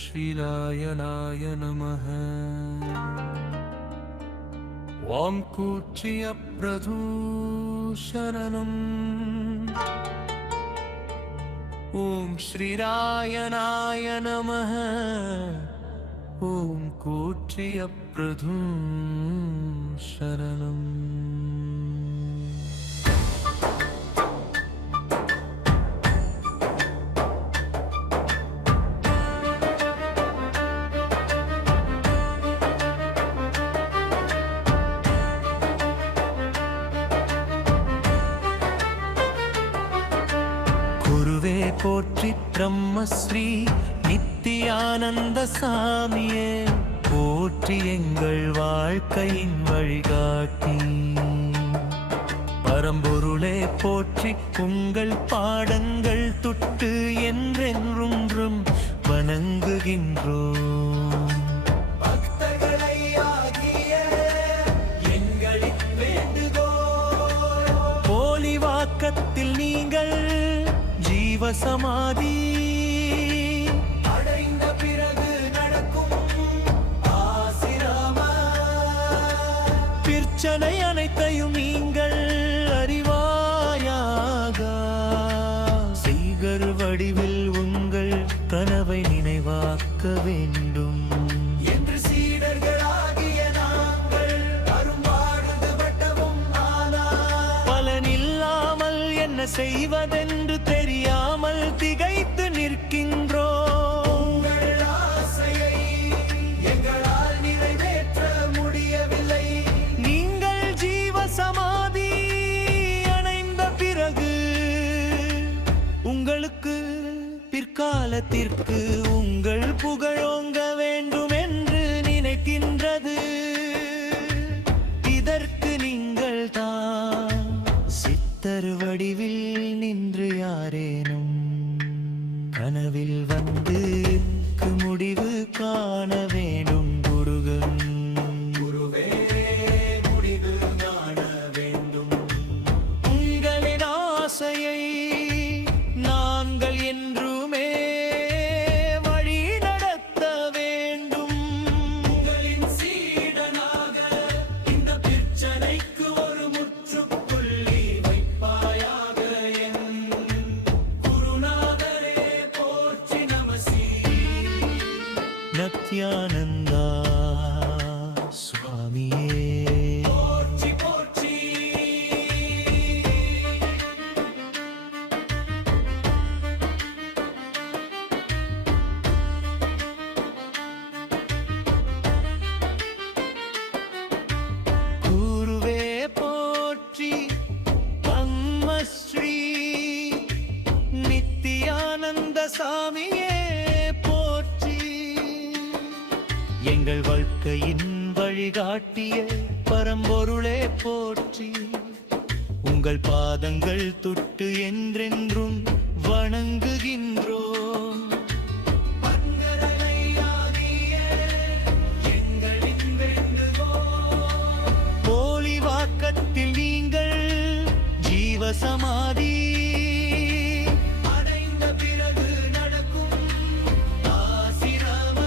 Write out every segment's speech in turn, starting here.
ஸ்ரீராயணாய நமः. ஓம் கூற்றிய பிரதூஷரணம். ஓம் ஸ்ரீராயணாய நமः. ஓம் கூற்றிய பிரதூஷரணம். குருவே போற்றி பிரம்மஸ்ரீ நித்தியானந்த சாமியே போற்றி எங்கள் வாழ்க்கையின் வழிகாட்டி. பரம்பொருளே போற்றி உங்கள் பாடங்கள் தொட்டு என்றென்றும் வணங்குகின்றோம். பக்தர்களை ஆகிய எங்களின் வேண்டுகோள் போலி வாக்கத்தில் நீங்கள் ஜீவசமாதி அடைந்த பிறகு நடக்கும் ஆசிரம பிரச்சனை அனைத்தையும் நீங்கள் அறிவாயாக. செய்கர் வடிவில் உங்கள் கனவை நினைவாக்க வேண்டும் என்று சீடர்களாகிய நாங்கள் அரும்பாடுபட்டவும் ஆனால் பலனில்லாமல் என்ன செய்வதென்று தெரியாமல் திகைத்து நிற்கின்றோம். உங்கள் ஆசையை எங்களால் நிறைவேற்ற முடியவில்லை. நீங்கள் ஜீவசமாதி அடைந்த பிறகு உங்களுக்கு பிற்காலத்திற்கு உங்கள் புகழோங்க வேண்டும் என்று நினைக்கின்றது. இதற்கு நீங்கள் தான் சித்தர் வடிவில் நின்று யாரேனும் கனவில் வந்து முடிவு காண வேண்டும். குருகன் குருவே முடிவு காண வேண்டும். உங்களின் ஆசையை நாங்கள் என்றுமே வழி நடத்த வேண்டும். உங்களின் சீடனாக இந்த பிரச்சனைக்கு ஒரு முற்றுப்புள்ளி வைப்பாயாக. என் குருநாதரே போற்றி நமசி. நித்யானந்தா சுவாமியே போற்றி போற்றி. குருவே போற்றி பத்மஸ்ரீ நித்தியானந்த சாமியே போற்றி. எங்கள் வாழ்க்கையின் வழிகாட்டிய பரம்பொருளே போற்றி. உங்கள் பாதங்கள் தொட்டு என்றென்றும் வணங்குகின்றோம். போலி வாக்கத்தில் நீங்கள் ஜீவசமாதி அடைந்த பிறகு நடக்கும் ஆசிரம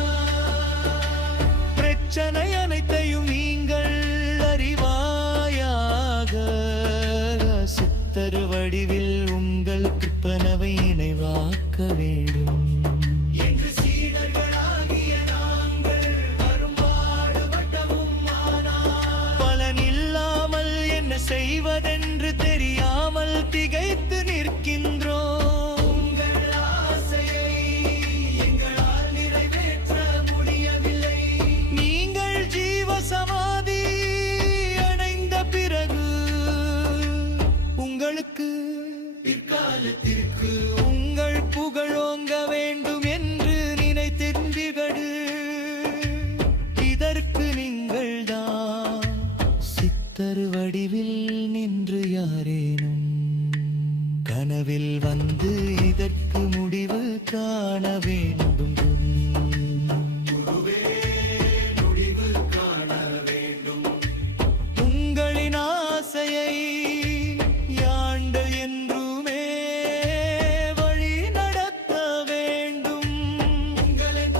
பிரச்சனை அனைத்தையும் நீங்கள் அறிவாயாக. சித்தர் வடிவில் உங்கள் கிருப்பனவை நினைவாக்க வேண்டும் என்று சீடர்களாகிய நாங்கள் அரும்பாடுபட்டவும் ஆனால் பலனில்லாமல் என்ன செய்வதென்று தெரியாமல் திகைத்து நிற்கின்றோம். உங்கள் ஆசையை எங்களால் நிறைவேற்ற முடியவில்லை. நீங்கள் ஜீவசமாதி அடைந்த பிறகு உங்களுக்கு பிற்காலத்திற்கு உங்கள் புகழோங்க வேண்டும் என்று நினைத்திருந்தீர்கள். இதற்கு நீங்கள் தான் சித்தர் வடிவில் நின்று யாரேனும் கனவில் வந்து இதற்கு முடிவு காண வேண்டும். குருவே முடிவு காண வேண்டும். உங்களின் ஆசையை யாண்ட என்றுமே வழி நடத்த வேண்டும். உங்களின்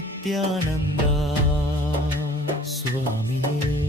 நித்யானந்தா சுவாமியே